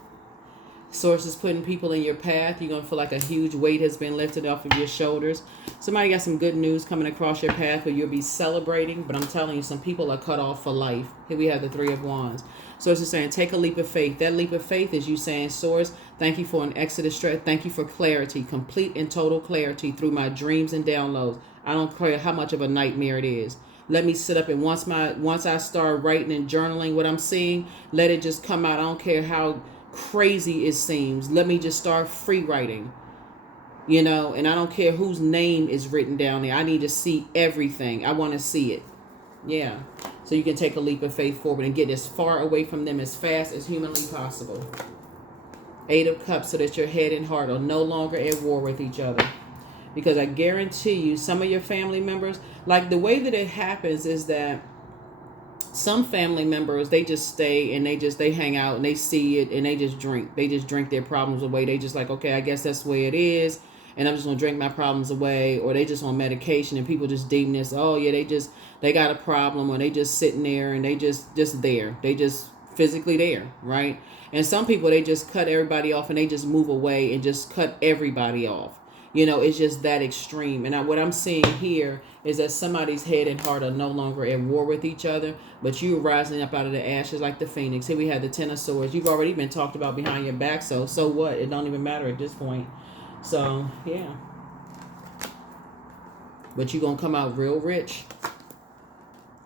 Sources putting people in your path. You're going to feel like a huge weight has been lifted off of your shoulders. Somebody got some good news coming across your path where you'll be celebrating. But I'm telling you, some people are cut off for life. Here we have the Three of Wands. Source is saying, take a leap of faith. That leap of faith is you saying, Source, thank you for an exodus strength. Thank you for clarity, complete and total clarity through my dreams and downloads. I don't care how much of a nightmare it is. Let me sit up and once I start writing and journaling what I'm seeing, let it just come out. I don't care how crazy it seems. Let me just start free writing, and I don't care whose name is written down there. I need to see everything. I want to see it. Yeah. So you can take a leap of faith forward and get as far away from them as fast as humanly possible. Eight of Cups, so that your head and heart are no longer at war with each other. Because I guarantee you, some of your family members, like the way that it happens is that some family members, they just stay and they hang out and they see it and they just drink. They just drink their problems away. They just like, okay, I guess that's the way it is. And I'm just going to drink my problems away. Or they just on medication and people just deem this, oh yeah, they got a problem, or they just sitting there and they just there. They just physically there, right? And some people, they just cut everybody off and they just move away and just cut everybody off. It's just that extreme. And what I'm seeing here is that somebody's head and heart are no longer at war with each other, but you're rising up out of the ashes like the phoenix. Here we have the Ten of Swords. You've already been talked about behind your back, so what? It don't even matter at this point. So, yeah. But you're going to come out real rich.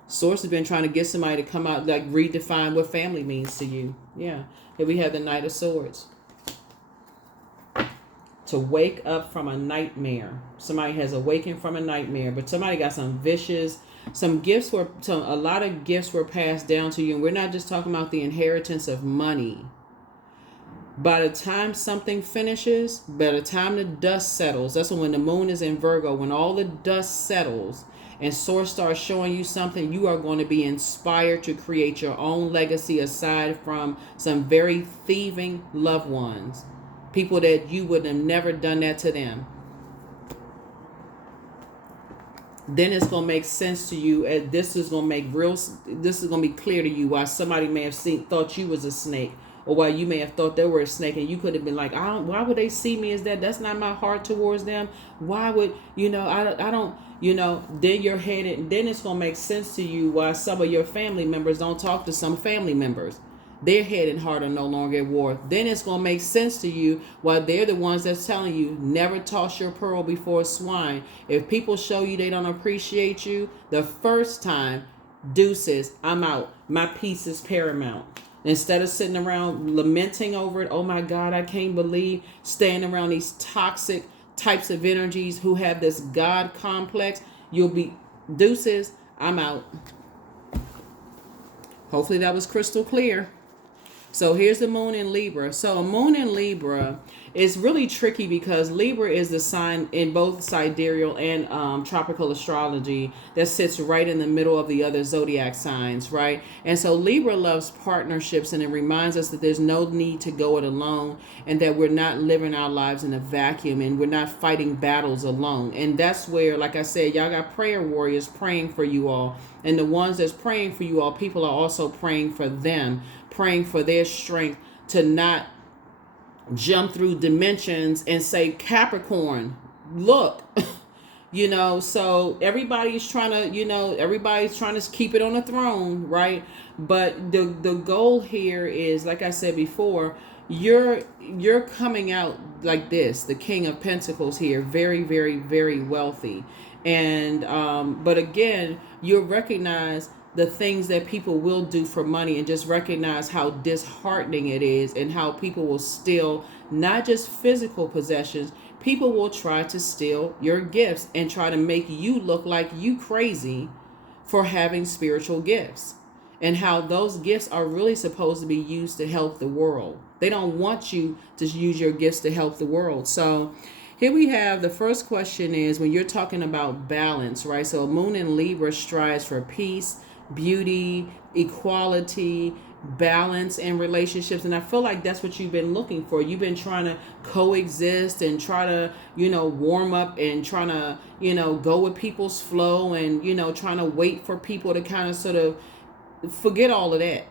Source has been trying to get somebody to come out, like redefine what family means to you. Yeah. Here we have the Knight of Swords. To wake up from a nightmare. Somebody has awakened from a nightmare, but somebody got some vicious, a lot of gifts were passed down to you. And we're not just talking about the inheritance of money. By the time something finishes, by the time the dust settles, that's when the moon is in Virgo, when all the dust settles and Source starts showing you something, you are going to be inspired to create your own legacy aside from some very thieving loved ones. People that you would have never done that to them. Then it's going to make sense to you. This is going to be clear to you why somebody may have thought you was a snake, or why you may have thought they were a snake, and you could have been like, why would they see me as that? That's not my heart towards them. Why would, I don't, then you're headed, then it's going to make sense to you why some of your family members don't talk to some family members. Their head and heart are no longer at war. Then it's going to make sense to you why they're the ones that's telling you, never toss your pearl before swine. If people show you they don't appreciate you the first time, deuces, I'm out. My peace is paramount. Instead of sitting around lamenting over it, oh my God, I can't believe, staying around these toxic types of energies who have this God complex, you'll be, deuces, I'm out. Hopefully that was crystal clear. So here's the moon in Libra. So a moon in Libra is really tricky because Libra is the sign in both sidereal and tropical astrology that sits right in the middle of the other zodiac signs, right? And so Libra loves partnerships, and it reminds us that there's no need to go it alone, and that we're not living our lives in a vacuum, and we're not fighting battles alone. And that's where, like I said, y'all got prayer warriors praying for you all. And the ones that's praying for you all, people are also praying for them, praying for their strength to not jump through dimensions and say, Capricorn, look, so everybody's trying to keep it on the throne, right? But the goal here is, like I said before, you're coming out like this, the King of Pentacles here, very, very, very wealthy. And but again, you'll recognize the things that people will do for money, and just recognize how disheartening it is, and how people will steal not just physical possessions. People will try to steal your gifts and try to make you look like you crazy for having spiritual gifts, and how those gifts are really supposed to be used to help the world. They don't want you to use your gifts to help the world. So here we have the first question is, when you're talking about balance, right? So moon in Libra strives for peace, beauty, equality, balance in relationships. And I feel like that's what you've been looking for. You've been trying to coexist and try to, warm up and trying to, go with people's flow, and, trying to wait for people to kind of sort of forget all of that.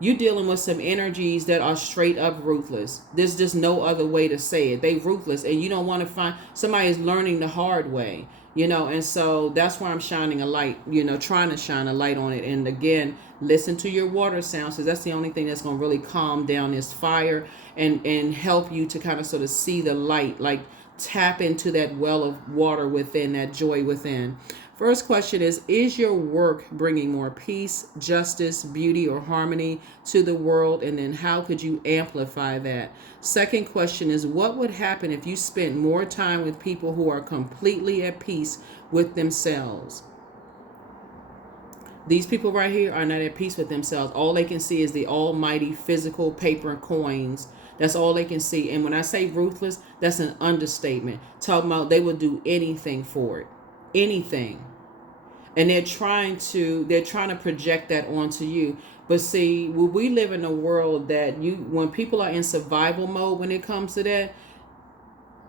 You're dealing with some energies that are straight up ruthless. There's just no other way to say it. They ruthless, and you don't want to find somebody is learning the hard way, and so that's why I'm shining a light, trying to shine a light on it. And again, listen to your water sounds, because that's the only thing that's going to really calm down this fire and help you to kind of sort of see the light, like tap into that well of water within, that joy within. First question is your work bringing more peace, justice, beauty, or harmony to the world? And then how could you amplify that? Second question is, what would happen if you spent more time with people who are completely at peace with themselves? These people right here are not at peace with themselves. All they can see is the almighty physical paper coins. That's all they can see. And when I say ruthless, that's an understatement. Talking about they will do anything for it. Anything. And they're trying to project that onto you. But see, we live in a world that when people are in survival mode, when it comes to that,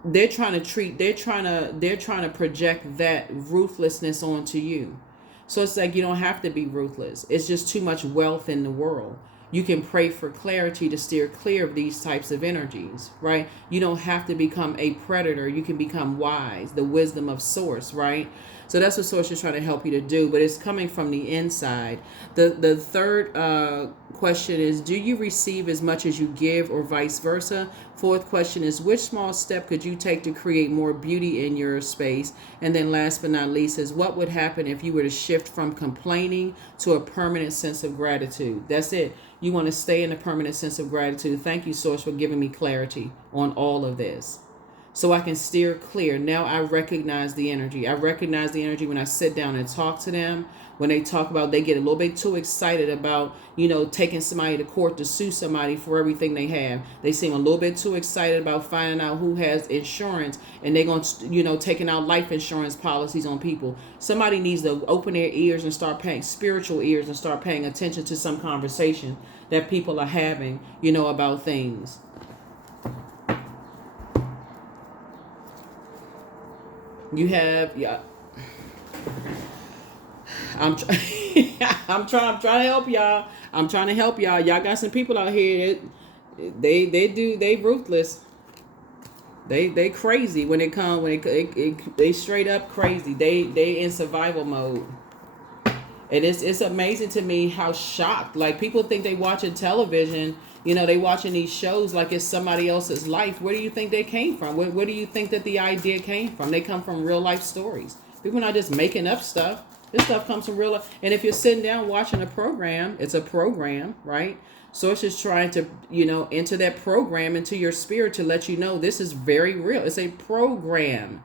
they're trying to project that ruthlessness onto you. So it's like, you don't have to be ruthless. It's just too much wealth in the world. You can pray for clarity to steer clear of these types of energies, right? You don't have to become a predator. You can become wise, the wisdom of source, right? So that's what source is trying to help you to do, but it's coming from the inside. The third question is, do you receive as much as you give, or vice versa? Fourth question is, which small step could you take to create more beauty in your space? And then last but not least is, what would happen if you were to shift from complaining to a permanent sense of gratitude? That's it. You want to stay in a permanent sense of gratitude. Thank you, Source, for giving me clarity on all of this, so I can steer clear. Now I recognize the energy. I recognize the energy when I sit down and talk to them. When they talk about, they get a little bit too excited about, taking somebody to court to sue somebody for everything they have. They seem a little bit too excited about finding out who has insurance, and they're going to, taking out life insurance policies on people. Somebody needs to open their ears and start paying, spiritual ears, and start paying attention to some conversation that people are having, about things. You have, yeah. I'm trying to help y'all. Y'all got some people out here They ruthless. They crazy when it come when they straight up crazy. They in survival mode. And it's amazing to me how shocked, like, people think they watching television, they watching these shows like it's somebody else's life. Where do you think they came from? Where do you think that the idea came from? They come from real life stories. People are not just making up stuff. This stuff comes from real life. And if you're sitting down watching a program, it's a program, right? So it's just trying to, enter that program into your spirit to let you know this is very real. It's a program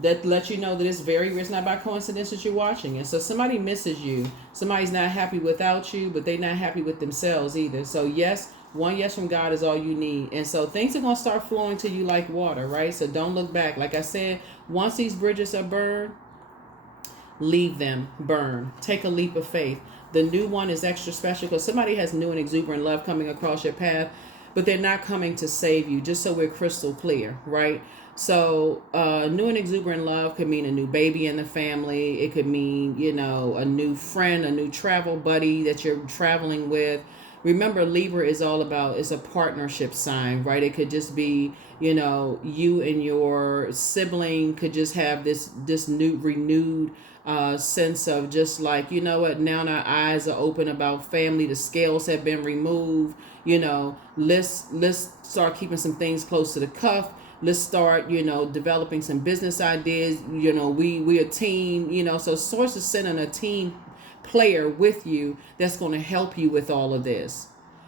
that lets you know that it's very real. It's not by coincidence that you're watching it. So somebody misses you. Somebody's not happy without you, but they're not happy with themselves either. So yes, one yes from God is all you need. And so things are going to start flowing to you like water, right? So don't look back. Like I said, once these bridges are burned, leave them burn. Take a leap of faith. The new one is extra special because somebody has new and exuberant love coming across your path, but they're not coming to save you, just so we're crystal clear, right? So new and exuberant love could mean a new baby in the family. It could mean, a new friend, a new travel buddy that you're traveling with. Remember, Libra is all about, it's a partnership sign, right? It could just be, you and your sibling could just have this new renewed sense of just like, what, now our eyes are open about family. The scales have been removed. Let's start keeping some things close to the cuff. Let's start, developing some business ideas. We a team, so Source is sending a team player with you that's going to help you with all of this.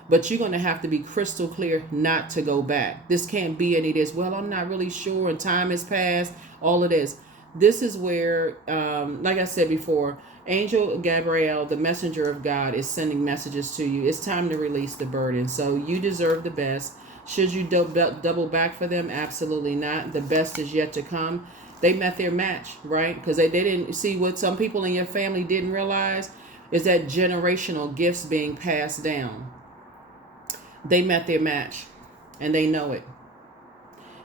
But you're going to have to be crystal clear not to go back. This can't be any of this, well, I'm not really sure, and time has passed, all of this. This is where, like I said before, Angel Gabriel, the messenger of God, is sending messages to you. It's time to release the burden. So you deserve the best. Should you double back for them? Absolutely not. The best is yet to come. They met their match, right? Because they didn't see what some people in your family didn't realize is that generational gifts being passed down. They met their match and they know it.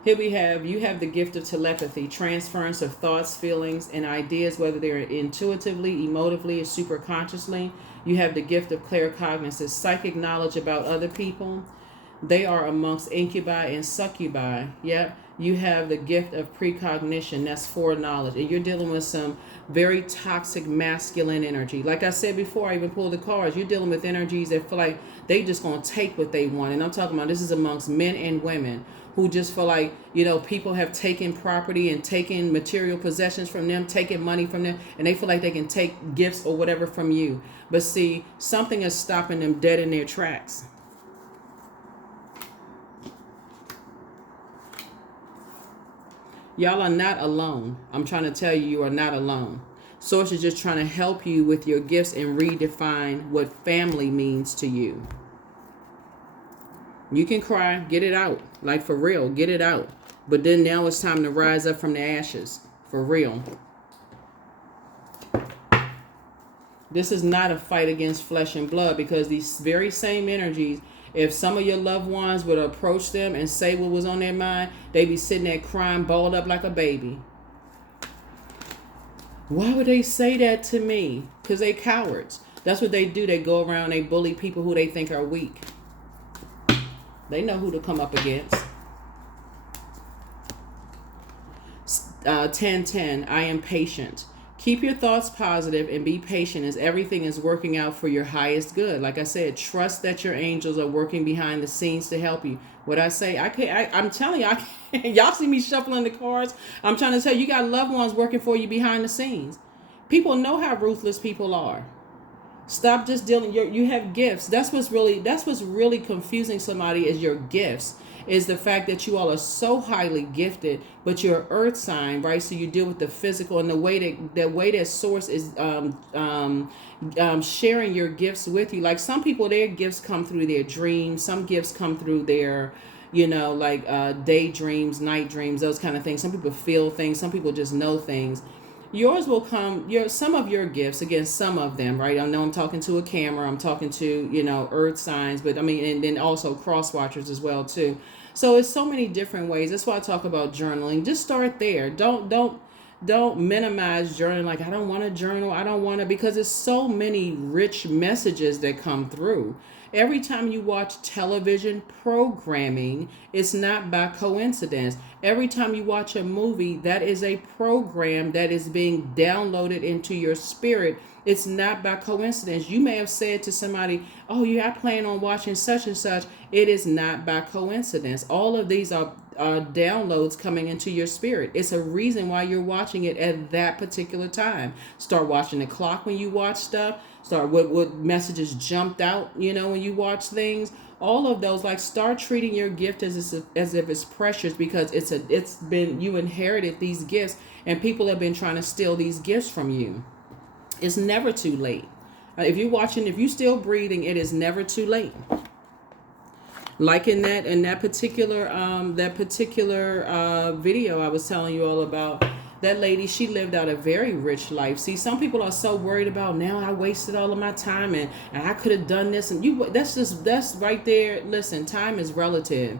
Here you have the gift of telepathy, transference of thoughts, feelings, and ideas, whether they're intuitively, emotively, or superconsciously. You have the gift of claircognizance, psychic knowledge about other people. They are amongst incubi and succubi. Yep. You have the gift of precognition. That's foreknowledge. And you're dealing with some very toxic masculine energy. Like I said before, I even pulled the cards. You're dealing with energies that feel like they just going to take what they want. And I'm talking about this is amongst men and women who just feel like, people have taken property and taken material possessions from them, taken money from them, and they feel like they can take gifts or whatever from you. But see, something is stopping them dead in their tracks. Y'all are not alone. I'm trying to tell you, you are not alone. Source is just trying to help you with your gifts and redefine what family means to you. You can cry, get it out. Like, for real, get it out. But then now it's time to rise up from the ashes. For real. This is not a fight against flesh and blood, because these very same energies, if some of your loved ones would approach them and say what was on their mind, they'd be sitting there crying, balled up like a baby. Why would they say that to me? Because they cowards. That's what they do. They go around, they bully people who they think are weak. They know who to come up against. 10:10, I am patient. Keep your thoughts positive and be patient as everything is working out for your highest good. Like I said, trust that your angels are working behind the scenes to help you. What I say, I'm telling you, I can't, y'all see me shuffling the cards. I'm trying to tell you, you got loved ones working for you behind the scenes. People know how ruthless people are. Stop just dealing. You have gifts. That's what's really confusing somebody is your gifts. Is the fact that you all are so highly gifted, but you're earth sign, right? So you deal with the physical, and the way that source is sharing your gifts with you. Like, some people, their gifts come through their dreams. Some gifts come through their, daydreams, night dreams, those kind of things. Some people feel things. Some people just know things. Yours will come, some of your gifts, again, some of them, right? I know I'm talking to a camera, I'm talking to, earth signs, but and then also cross watchers as well, too. So it's so many different ways. That's why I talk about journaling. Just start there. Don't don't minimize journaling. Like, I don't want to journal. I don't want to, because there's so many rich messages that come through. Every time you watch television programming, it's not by coincidence. Every time you watch a movie, that is a program that is being downloaded into your spirit. It's not by coincidence. You may have said to somebody, oh, yeah, I plan on watching such and such. It is not by coincidence. All of these are downloads coming into your spirit. It's a reason why you're watching it at that particular time. Start watching the clock when you watch stuff. Start what messages jumped out, when you watch things. All of those, like, start treating your gift as if it's precious, because you inherited these gifts, and people have been trying to steal these gifts from you. It's never too late. If you're still breathing, it is never too late. Like in that particular video I was telling you all about, that lady, she lived out a very rich life. See, some people are so worried about, now I wasted all of my time and I could have done this, and that's right there. Listen, time is relative.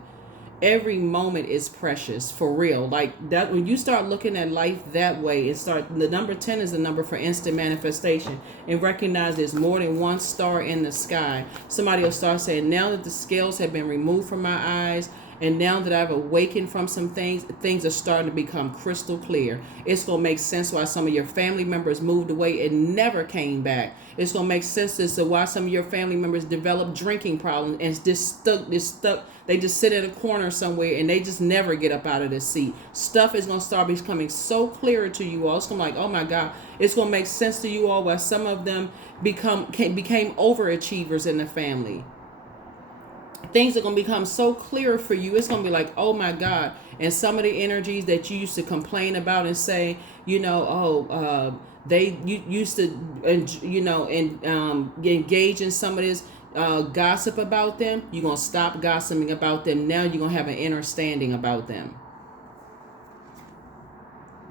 Every moment is precious, for real. Like that, when you start looking at life that way, the number 10 is the number for instant manifestation, and recognize there's more than one star in the sky. Somebody will start saying, now that the scales have been removed from my eyes, and now that I've awakened from some things are starting to become crystal clear. It's going to make sense why some of your family members moved away and never came back. It's going to make sense as to why some of your family members developed drinking problems and just stuck. They just sit in a corner somewhere and they just never get up out of the seat. Stuff is going to start becoming so clearer to you all. It's going to be like, oh my God. It's going to make sense to you all why some of them became overachievers in the family. Things are going to become so clear for you. It's going to be like, oh my God. And some of the energies that you used to complain about and say, they used to, engage in some of this gossip about them. You're going to stop gossiping about them. Now you're going to have an understanding about them.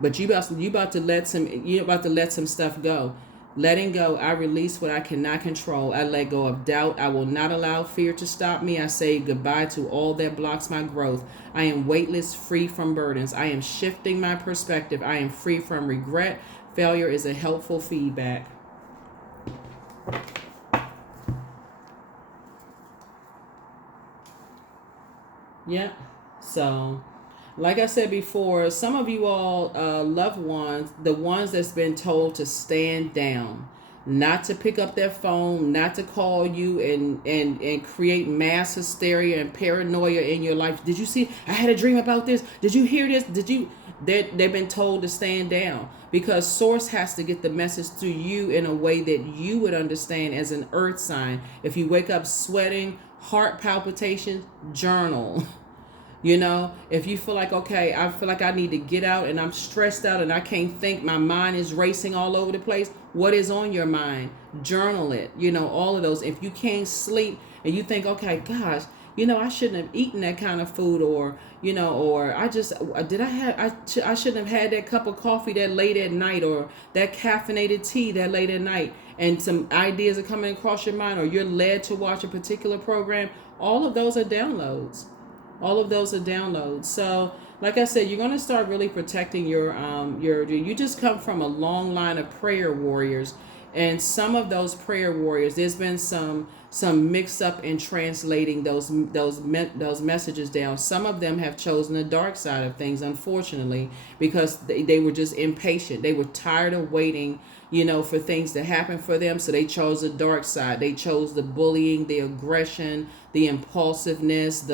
But you about to let some stuff go. Letting go, I release what I cannot control. I let go of doubt. I will not allow fear to stop me. I say goodbye to all that blocks my growth. I am weightless, free from burdens. I am shifting my perspective. I am free from regret. Failure is a helpful feedback. Yeah. So, like I said before, some of you all loved ones, the ones that's been told to stand down, not to pick up their phone, not to call you and create mass hysteria and paranoia in your life. Did you see? I had a dream about this. Did you hear this? They've been told to stand down, because source has to get the message to you in a way that you would understand as an earth sign. If you wake up sweating, heart palpitations, journal. If you feel like, okay, I feel like I need to get out and I'm stressed out and I can't think, my mind is racing all over the place. What is on your mind? Journal it. All of those. If you can't sleep and you think, okay, gosh, I shouldn't have eaten that kind of food, or I shouldn't have had that cup of coffee that late at night, or that caffeinated tea that late at night, and some ideas are coming across your mind, or you're led to watch a particular program. All of those are downloads. So, like I said, you're going to start really protecting you just come from a long line of prayer warriors. And some of those prayer warriors, there's been some mix up in translating those messages down. Some of them have chosen the dark side of things, unfortunately, because they were just impatient. They were tired of waiting, for things to happen for them. So they chose the dark side. They chose the bullying, the aggression, the impulsiveness,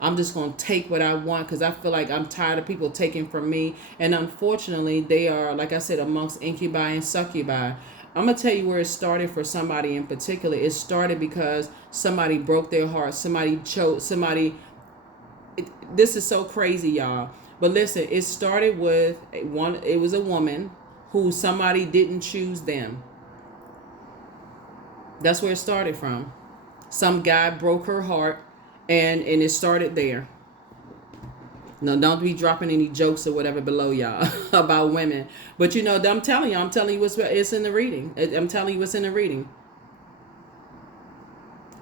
I'm just going to take what I want because I feel like I'm tired of people taking from me. And unfortunately, they are, like I said, amongst incubi and succubi. I'm going to tell you where it started for somebody in particular. It started because somebody broke their heart. This is so crazy, y'all. But listen, it started with it was a woman who somebody didn't choose them. That's where it started from. Some guy broke her heart, and it started there. No, don't be dropping any jokes or whatever below y'all about women. But I'm telling you it's in the reading. I'm telling you what's in the reading.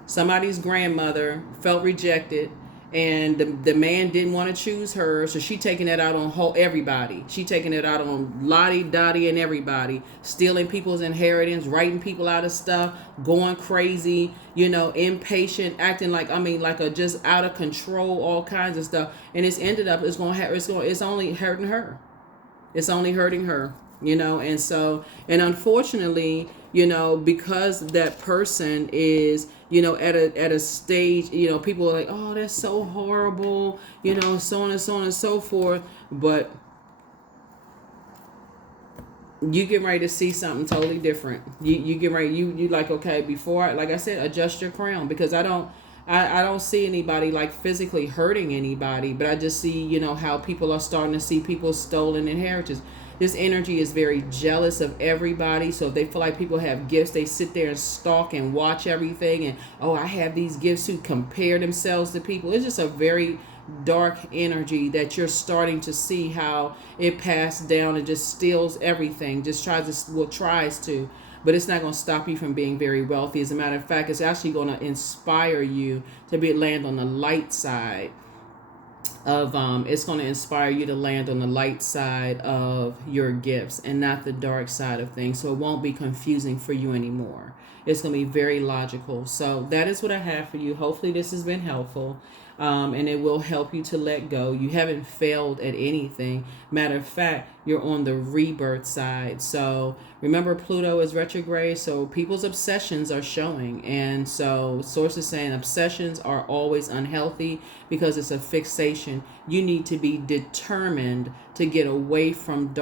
Somebody's grandmother felt rejected, and the man didn't want to choose her, so she taking that out on everybody. She taking it out on Lottie Dottie and everybody, stealing people's inheritance, writing people out of stuff, going crazy, impatient, acting like, like a just out of control, all kinds of stuff. And it's ended up, it's only hurting her. It's only hurting her, and so, and unfortunately, because that person is, at a stage, people are like, oh, that's so horrible, so on and so on and so forth. But you get ready to see something totally different. You get ready, you like, okay, before, like I said, adjust your crown, because I don't see anybody like physically hurting anybody, but I just see, how people are starting to see people's stolen inheritance. This energy is very jealous of everybody. So if they feel like people have gifts, they sit there and stalk and watch everything. And, oh, I have these gifts, to compare themselves to people. It's just a very dark energy that you're starting to see how it passed down and just steals everything. Just tries to. But it's not going to stop you from being very wealthy. As a matter of fact, it's actually going to inspire you to land on the light side of it's going to inspire you to land on the light side of your gifts and not the dark side of things. So it won't be confusing for you anymore. It's going to be very logical. So that is what I have for you. Hopefully this has been helpful. And it will help you to let go. You haven't failed at anything. Matter of fact, you're on the rebirth side. So remember, Pluto is retrograde, so people's obsessions are showing. And so sources saying obsessions are always unhealthy because it's a fixation. You need to be determined to get away from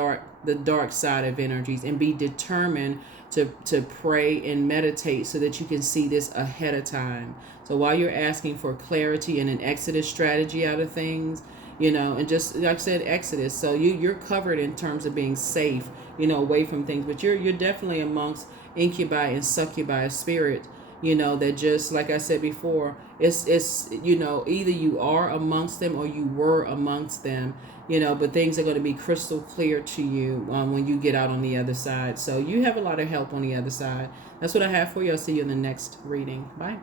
the dark side of energies, and be determined to pray and meditate so that you can see this ahead of time. So while you're asking for clarity and an exodus strategy out of things, and just like I said, exodus. So you're covered in terms of being safe, away from things. But you're definitely amongst incubi and succubi spirit, that just like I said before, it's either you are amongst them or you were amongst them, but things are going to be crystal clear to you when you get out on the other side. So you have a lot of help on the other side. That's what I have for you. I'll see you in the next reading. Bye.